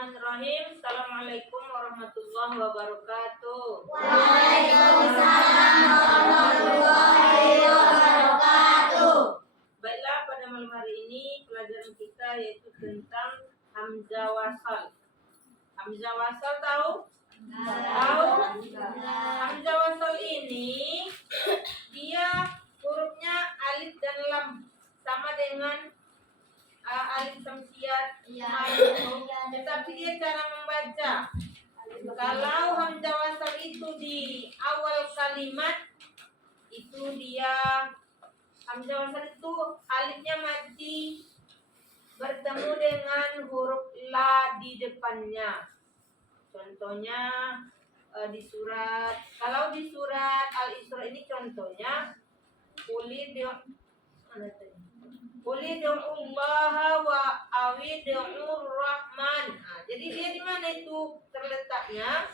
Bismillahirrahmanirrahim. Assalamualaikum warahmatullahi wabarakatuh. Waalaikumsalam warahmatullahi wabarakatuh. Baiklah, pada malam hari ini pelajaran kita yaitu tentang hamzah wasal. Hamzah wasal tahu? Tahu? Hamzah wasal ini dia hurufnya alif dan lam, sama dengan alif samsiat, tetapi dia cara membaca. Kalau hamzah wasal itu di awal kalimat, itu dia hamzah wasal itu alifnya mati bertemu dengan huruf la di depannya. Contohnya di surat, kalau di surat Al-Isra ini contohnya Qulid'ullaha wa awid'ur rahman. Nah, jadi dia di mana itu terletaknya?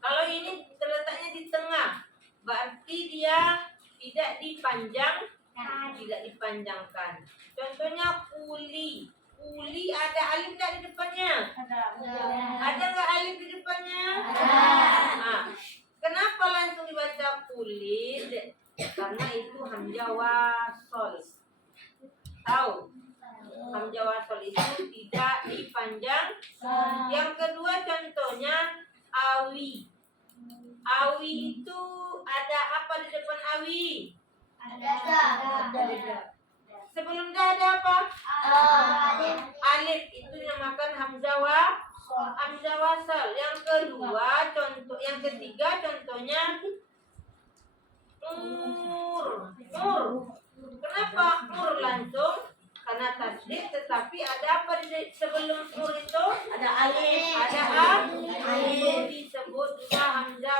Kalau ini terletaknya di tengah, berarti dia tidak dipanjangkan. Contohnya kuli ada alif tidak di depannya? Ada nggak alif di depannya? Nah, kenapa langsung dibaca kulid? Karena itu hamzah wasal. Tahu? Hamzah wasal itu tidak dipanjang. Yang kedua contohnya awi. Awi itu ada apa di depan awi? Ada. Sebelum dah ada apa? Alif itu dinamakan hamzah wasal. Yang ketiga contohnya mur. Kenapa mur langsung? Karena tasdid, tetapi ada apa di sebelum mur itu? Ada alif. Itu disebut juga hamzah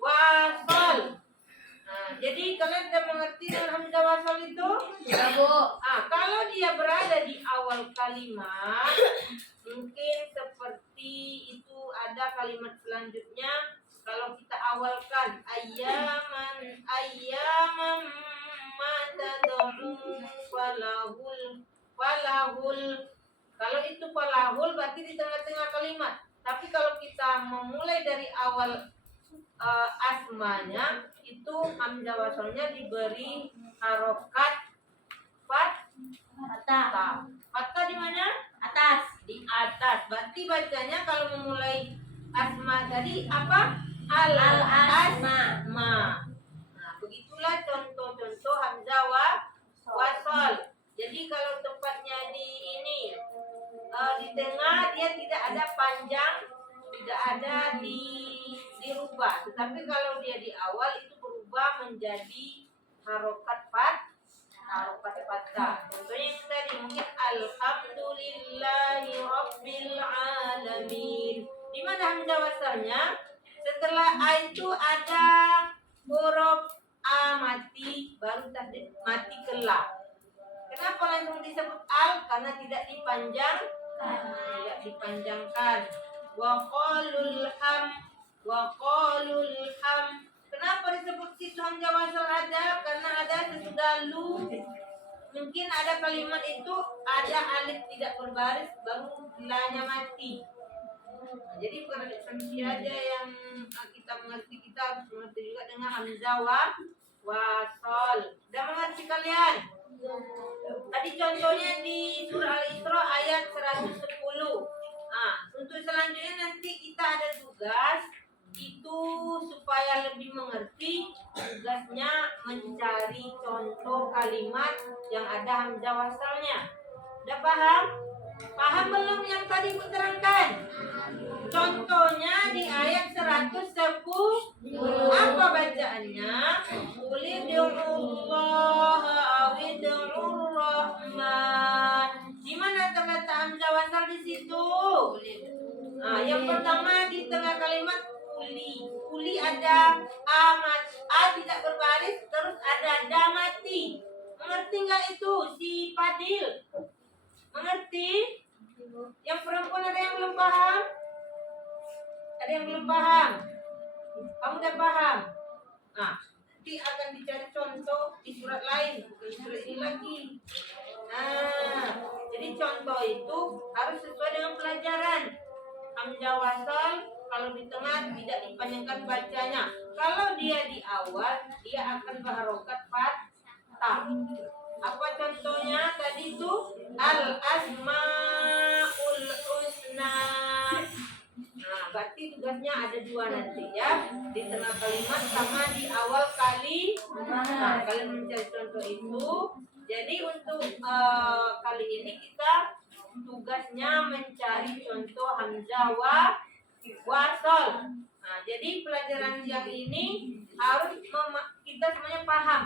wasal. Nah, jadi kalian sudah mengerti dengan hamzah wasal itu? Ya, Bu. Kalau dia berada di awal kalimat, mungkin seperti itu ada kalimat selanjutnya. Kalau kita awalkan ayyaman matad'u falahul. Kalau itu falahul berarti di tengah-tengah kalimat. Tapi kalau kita memulai dari awal asmanya, itu hamzah wasalnya diberi harokat fathah. Fathah di mana? Atas. Di atas. Berarti bacanya kalau memulai asma tadi apa? Al-asma. Nah, begitulah contoh-contoh hamzah wasal. Jadi kalau tepatnya di tengah dia tidak ada panjang, tidak ada dirubah. Tetapi kalau dia di awal itu berubah menjadi harokat fathah. Contohnya yang tadi mungkin alhamdulillahi rabbil alamin. Di mana hamzah wasalnya? Setelah a itu ada huruf a mati, baru tasdid mati ke la. Kenapa langsung disebut al? Karena tidak dipanjangkan. Wa qalul ham. Kenapa disebut situ hamzah wasal ada? Karena ada sesudah lu. Mungkin ada kalimat itu ada alif tidak berbaris, baru la-nya mati. Jadi bukan ada sanksi aja yang kita mengerti, kita harus mengerti juga dengan hamzah wasal. Sudah mengerti kalian? Tadi contohnya di surah Al-Isra ayat 110. Untuk selanjutnya nanti kita ada tugas itu supaya lebih mengerti. Tugasnya mencari contoh kalimat yang ada hamzah wasalnya. Udah paham? Paham belum yang tadi ku terangkan? Contohnya di ayat 110. Apa bacaannya? Qulid'ullaha awid'ur rahman. Di mana terletak hamzah wasal di situ? Yang pertama di tengah kalimat kuli ada a tidak berbaris, terus ada da mati. Mengerti nggak itu si Fadil? Mengerti? Yang perempuan ada yang belum paham? Ada yang belum paham? Kamu udah paham? Nanti akan dicari contoh di surat lain, bukan surat ini lagi. Jadi contoh itu harus sesuai dengan hamzah wasal kalau di tengah tidak dipanjangkan bacanya. Kalau dia di awal dia akan berharokat fathah. Apa contohnya tadi itu al asmaul husna. Nah, berarti tugasnya ada dua nanti ya, di tengah kalimat sama di awal kali. Nah, kalian mencari contoh itu. Jadi untuk kali ini kita tugasnya mencari contoh hamzah wasal. Nah, jadi pelajaran yang ini harus kita semuanya paham